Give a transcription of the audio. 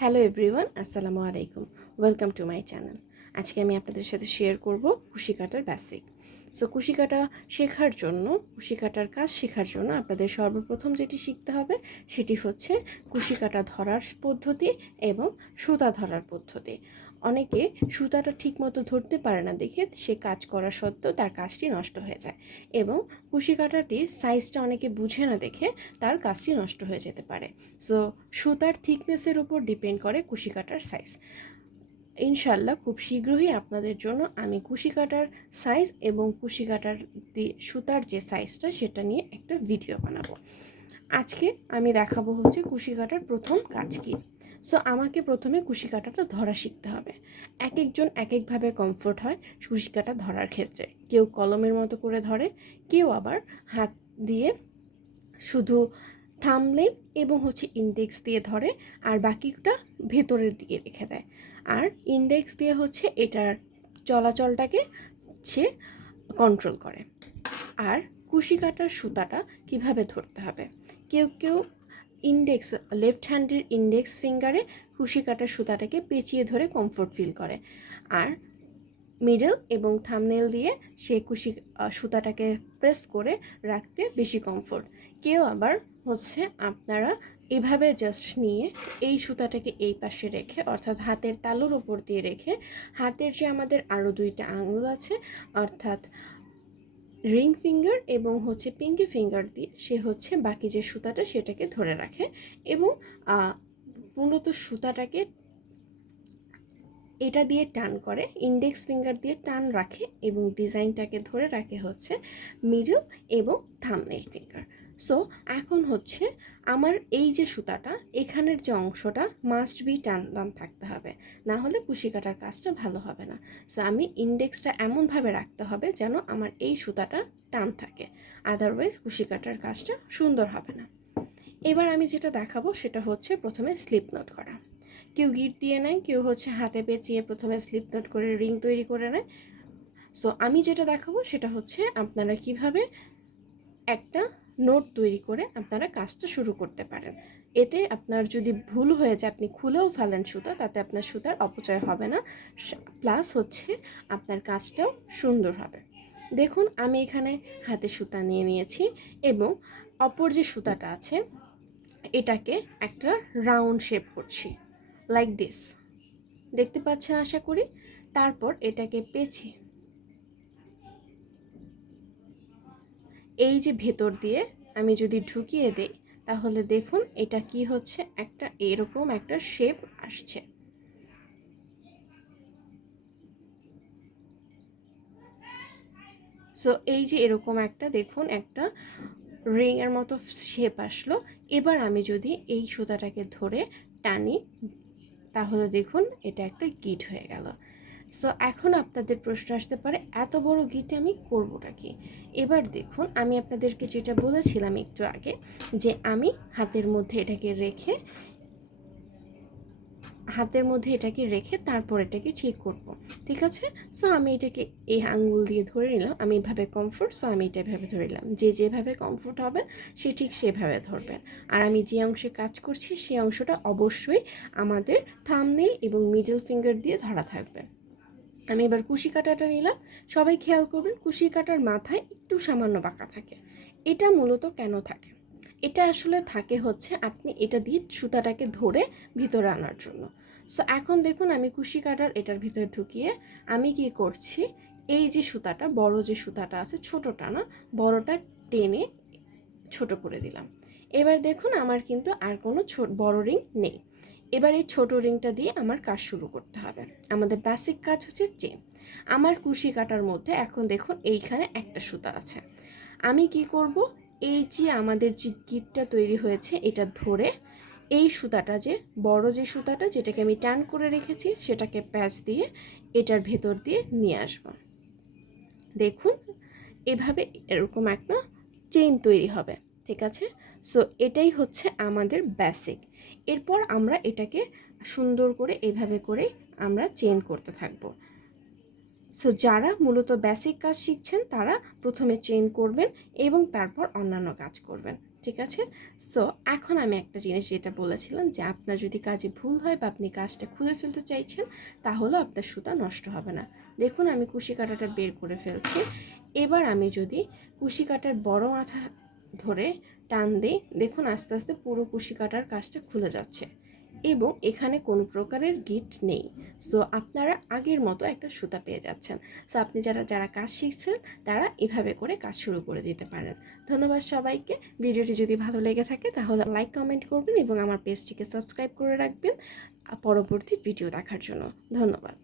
Hello everyone, আসসালামু আলাইকুম। Welcome to my channel. আজকে আমি আপনাদের সাথে শেয়ার করব কুশি কাটার বেসিক। কুশি কাটা শেখার জন্য, কুশি কাটার কাজ শেখার জন্য আপনাদের সর্বপ্রথম যেটি শিখতে হবে সেটি হচ্ছে কুশি কাটা ধরার পদ্ধতি এবং সুতা ধরার পদ্ধতি। অনেকে সুতাটা ঠিকমতো ধরতে পারে না দেখে সে কাজ করা সত্ত্বেও তার কাজটি নষ্ট হয়ে যায়, এবং কুশি কাটাটি সাইজটা অনেকে বুঝে না দেখে তার কাজটি নষ্ট হয়ে যেতে পারে। সো সুতার থিকনেসের উপর ডিপেন্ড করে কুশি কাটার সাইজ। ইনশাল্লাহ খুব শীঘ্রই আপনাদের জন্য আমি কুশি কাটার সাইজ এবং কুশি কাটার সুতার যে সাইজটা সেটা নিয়ে একটা ভিডিও বানাবো। আজকে আমি দেখাবো হচ্ছে কুশি কাটার প্রথম কাজ কী। আমাকে প্রথমে কুশি কাটাটা ধরা শিখতে হবে। এক একজন এক একভাবে কমফোর্ট হয় কুশি কাটা ধরার ক্ষেত্রে। কেউ কলমের মতো করে ধরে, কেউ আবার হাত দিয়ে শুধু থাম্বনেল এবং ইন্ডেক্স দিয়ে ধরে, আর বাকিটা ভেতরের দিকে রেখে দেয়। আর ইন্ডেক্স দিয়ে এটার চলাচলটাকে সে কন্ট্রোল করে। আর কুশি কাটার সুতাটা কিভাবে ধরতে হবে, কেউ কেউ ইন্ডেক্স লেফট হ্যান্ডের ইন্ডেক্স ফিঙ্গারে কুশি কাটার সুতাটাকে পেঁচিয়ে ধরে কমফোর্ট ফিল করে, আর মিডল এবং থাম্বনেল দিয়ে সে কুশি সুতাটাকে প্রেস করে রাখতে বেশি কমফোর্ট। কেউ আবার আপনারা এভাবে জাস্ট নিয়ে এই সুতাটাকে এই পাশে রেখে, অর্থাৎ হাতের তালুর উপর দিয়ে রেখে, হাতের যে আমাদের আরও দুইটা আঙুল আছে অর্থাৎ রিং ফিঙ্গার এবং পিঙ্কি ফিঙ্গার দিয়ে সে বাকি যে সুতাটা সেটাকে ধরে রাখে, এবং মূলত সুতাটাকে এটা দিয়ে টান করে, ইন্ডেক্স ফিঙ্গার দিয়ে টান রাখে এবং ডিজাইনটাকে ধরে রাখে মিডল এবং থাম্বনেল ফিঙ্গার। এখন আমার এই যে সুতাটা, এখানের যে অংশটা মাস্ট বি টান টান থাকতে হবে, না হলে কুশি কাটার কাজটা ভালো হবে না। আমি ইন্ডেক্সটা এমনভাবে রাখতে হবে যেন আমার এই সুতাটা টান থাকে, আদারওয়াইজ কুশি কাটার কাজটা সুন্দর হবে না। এবার আমি যেটা দেখাবো সেটা প্রথমে স্লিপ নোট করা। কেউ গিট দিয়ে নেয়, কেউ হাতে পেঁচিয়ে প্রথমে স্লিপ নোট করে রিং তৈরি করে নেয়। আমি যেটা দেখাবো সেটা আপনারা কিভাবে একটা নোট তৈরি করে আপনারা কাজটা শুরু করতে পারেন। এতে আপনার যদি ভুল হয়ে যায়, আপনি খুলেও ফেলেন সুতা, তাতে আপনার সুতার অপচয় হবে না, প্লাস আপনার কাজটাও সুন্দর হবে। দেখুন, আমি এখানে হাতে সুতা নিয়ে নিয়েছি এবং অপর যে সুতাটা আছে এটাকে একটা রাউন্ড শেপ করছি, লাইক দিস, দেখতে পাচ্ছেন আশা করি। তারপর এটাকে পেঁচিয়ে এই যে ভেতর দিয়ে আমি যদি ঢুকিয়ে দেই, তাহলে দেখুন এটা কি একটা এরকম একটা শেপ আসছে। এই যে এরকম একটা দেখুন একটা রিং এর মতো শেপ আসলো। এবার আমি যদি এই সুতাটাকে ধরে টানি, তাহলে দেখুন এটা একটা গিট হয়ে গেল। এখন আপনাদের প্রশ্ন আসতে পারে, এত বড় গিট আমি করবোটা কি? এবার দেখুন, আমি আপনাদেরকে যেটা বলেছিলাম একটু আগে, যে আমি হাতের মধ্যে এটাকে রেখে তারপর এটাকে ঠিক করব, ঠিক আছে? আমি এটাকে এই আঙ্গুল দিয়ে ধরে নিলাম, আমি এভাবে কমফোর্ট, আমি এটা এভাবে ধরে নিলাম। যেভাবে কমফোর্ট হবে সে ঠিক সেভাবে ধরবেন। আর আমি যে অংশে কাজ করছি সেই অংশটা অবশ্যই আমাদের থাম্বনেল এবং মিডল ফিঙ্গার দিয়ে ধরা থাকবে। আমি এবার কুশি কাটাটা নিলাম। সবাই খেয়াল করবেন, কুশি কাটার মাথায় একটু সামান্য বাঁকা থাকে। এটা মূলত কেন থাকে? এটা আসলে থাকে আপনি এটা দিয়ে সুতাটাকে ধরে ভিতরে আনার জন্য। এখন দেখুন, আমি কুশি কাটার এটার ভিতরে ঢুকিয়ে আমি কি করছি, এই যে সুতাটা, বড় যে সুতাটা আছে, ছোটটা না বড়টা টেনে ছোট করে দিলাম। এবার দেখুন আমার কিন্তু আর কোনো বড় রিং নেই। এবার এই ছোট রিংটা দিয়ে আমার কাজ শুরু করতে হবে। আমাদের বেসিক কাজ চেন। আমার কুশি কাটার মধ্যে এখন দেখুন এইখানে একটা সুতা আছে। আমি কি করব, এই যে আমাদের যে গিটটা তৈরি হয়েছে এটা ধরে এই সুতাটা, যে বড় যে সুতাটা যেটাকে আমি টান করে রেখেছি, সেটাকে প্যাচ দিয়ে এটার ভেতর দিয়ে নিয়ে আসব। দেখুন এভাবে এরকম একটা চেইন তৈরি হবে, ঠিক আছে? এটাই আমাদের বেসিক। এরপর আমরা এটাকে সুন্দর করে এভাবে করে আমরা চেইন করতে থাকব। যারা মূলত বেসিক কাজ শিখছেন তারা প্রথমে চেইন করবেন এবং তারপর অন্যান্য কাজ করবেন, ঠিক আছে? সো এখন আমি একটা জিনিস যেটা বলেছিলাম যে আপনার যদি কাজে ভুল হয় বা আপনি কাজটা খুলে ফেলতে চাইছেন, তাহলে আপনার সুতা নষ্ট হবে না। দেখুন আমি কুশি কাঁটাটা বের করে ফেলছি। এবার আমি যদি কুশি কাঁটার বড় মাথা ধরে টান দিই, দেখুন আস্তে আস্তে পুরো কুশি কাঁটার কাজটা খুলে যাচ্ছে এবং এখানে কোনো প্রকারের গিট নেই। সো আপনারা আগের মতো একটা সুতা পেয়ে যাচ্ছেন। সো আপনি যারা যারা কাজ শিখছেন তারা এভাবে করে কাজ শুরু করে দিতে পারেন। ধন্যবাদ সবাইকে। ভিডিওটি যদি ভালো লেগে থাকে তাহলে লাইক কমেন্ট করবেন এবং আমার পেজটিকে সাবস্ক্রাইব করে রাখবেন পরবর্তী ভিডিও দেখার জন্য। ধন্যবাদ।